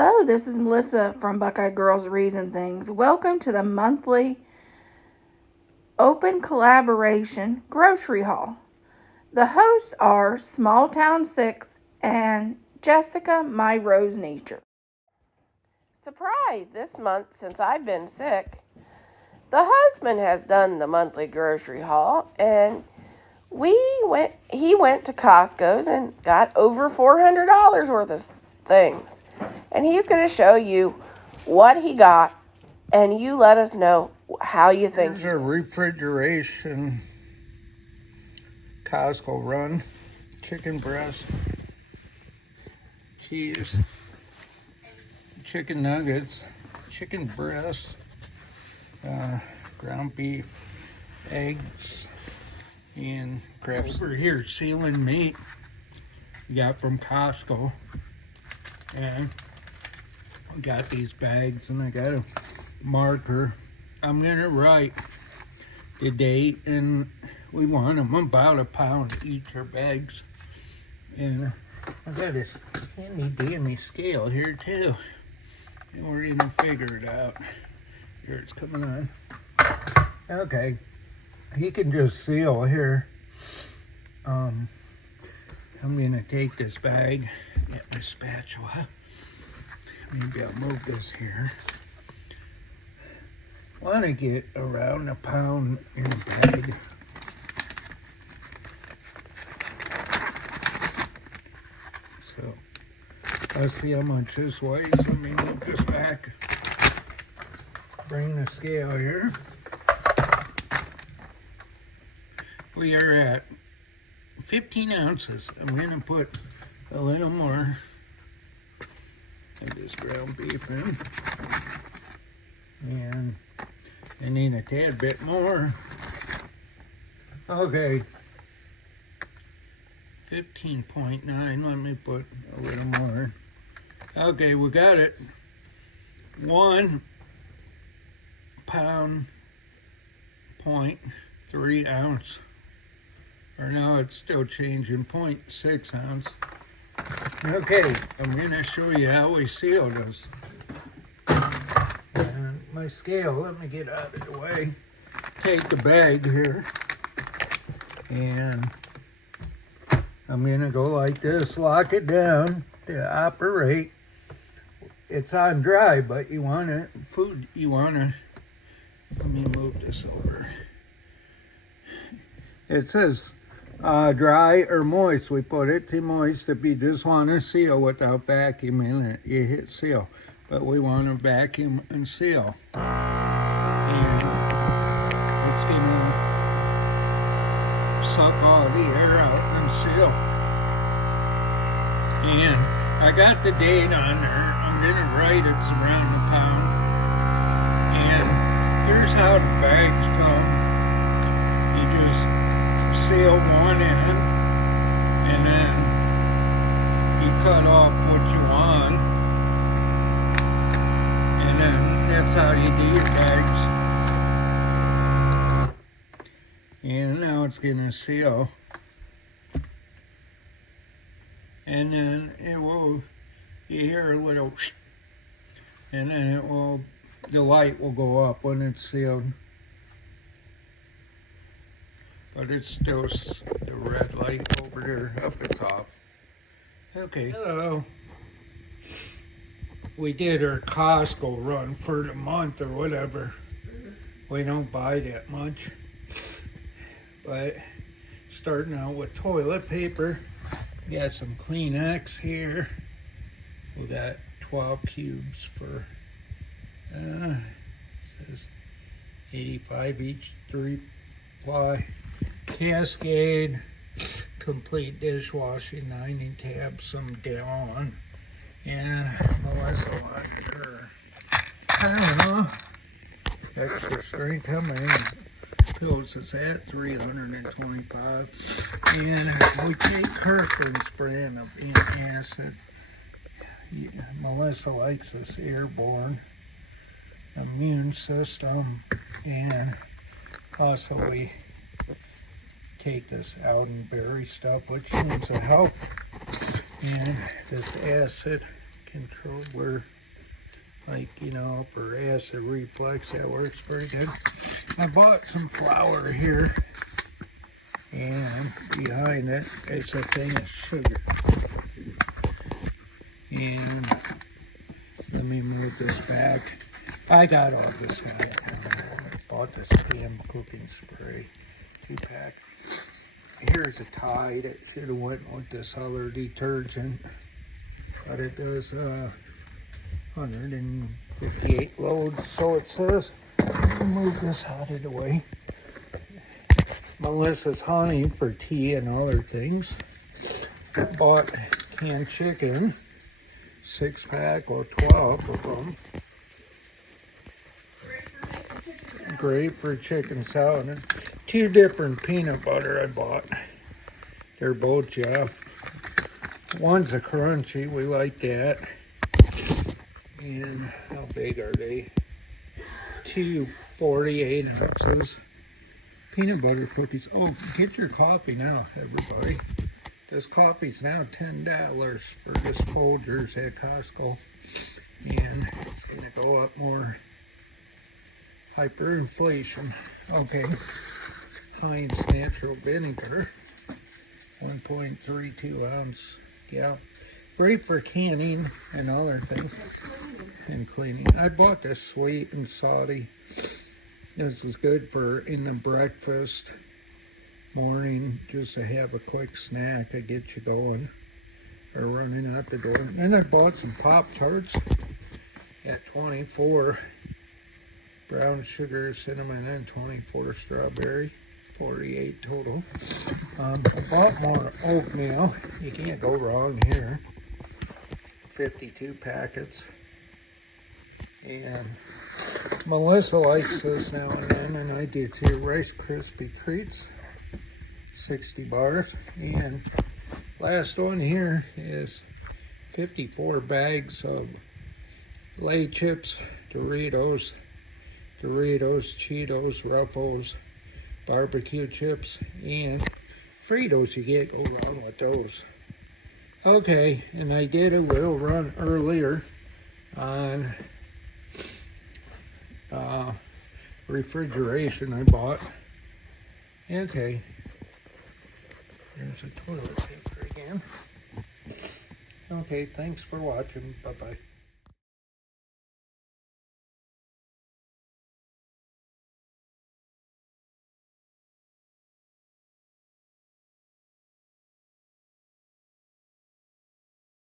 Hello, this is Melissa from Buckeye Girls Reason Things. Welcome to the monthly open collaboration grocery haul. The hosts are Small Town 6 and Jessica, My Rose Nature. Surprise! This month, since I've been sick, the husband has done the monthly grocery haul, and he went to Costco's and got over $400 worth of things. And he's going to show you what he got, and you let us know how you think. Here's a refrigeration Costco run. Chicken breast, cheese, chicken nuggets, chicken breast, ground beef, eggs, and crabs. Over here, sealing meat we got from Costco. And I got these bags, and I got a marker. I'm gonna write the date, and we want them about a pound each are bags. And I got this handy dandy scale here too, and we're gonna figure it out. Here, it's coming on. Okay, he can just seal here. I'm gonna take this bag, get my spatula. Maybe I'll move this here. Want to get around a pound in a bag. So let's see how much this weighs. Let me move this back. Bring the scale here. We are at 15 ounces. I'm going to put a little more of this ground beef in. And I need a tad bit more. Okay. 15.9. Let me put a little more. Okay, we got it. 1 pound, 0.3 ounce. Or now it's still changing, 0.6 ounce. Okay, I'm going to show you how we seal this. And my scale, let me get out of the way. Take the bag here. And I'm going to go like this, lock it down to operate. It's on dry, but you want to, let me move this over. It says dry or moist. We put it to moist if you just want to seal without vacuuming it. You hit seal. But we want to vacuum and seal. And it's going to suck all the air out and seal. And I got the date on there. I'm going to write it's around a pound. And here's how the bags come. You just seal one end, and then you cut off what you want, and then that's how you do your bags. And now it's gonna seal, and then it will, you hear a little and then it will, the light will go up when it's sealed. But it's still the red light over there up the top. Okay. Hello. We did our Costco run for the month or whatever. We don't buy that much. But starting out with toilet paper. We got some Kleenex here. We got 12 cubes for, it says 85 each, 3 ply. Cascade, complete dishwashing, 90 tabs, some Dawn, and Melissa wanted her, I don't know, extra strength. How many pills is that? 325. And we take Kirkland spraying of acid. Melissa likes this airborne immune system, and also we take this Aldenberry stuff, which seems to help, and this acid controller, like, you know, for acid reflux. That works pretty good. I bought some flour here, and behind it is a thing of sugar. And let me move this back. I got all this guy. I bought this PM cooking spray 2-pack. Here's a Tide. It should have went with this other detergent, but it does 158 loads, so it says. Let me move this out of the way. Melissa's honey for tea and other things. Bought canned chicken, 6-pack or 12 of them. Great for chicken salad. And 2 different peanut butter I bought. They're both Jeff. One's a crunchy, we like that. And how big are they? 2 48 ounces. Peanut butter cookies. Oh, get your coffee now, everybody. This coffee's now $10 for this Folgers at Costco. And it's gonna go up more. Hyperinflation. Okay. Heinz natural vinegar. 1.32 ounce gallon. Great for canning and other things. And cleaning. I bought this sweet and salty. This is good for in the breakfast morning, just to have a quick snack to get you going or running out the door. And I bought some Pop-Tarts at 24 brown sugar, cinnamon, and 24 strawberry, 48 total. I bought more oatmeal. You can't go wrong here. 52 packets. And Melissa likes this now and then, and I do too. Rice Krispie treats, 60 bars. And last one here is 54 bags of Lay chips, Doritos, Cheetos, Ruffles, barbecue chips, and Fritos. You can't go wrong with those. Okay, and I did a little run earlier on refrigeration I bought. Okay, there's a toilet paper again. Okay, thanks for watching. Bye-bye.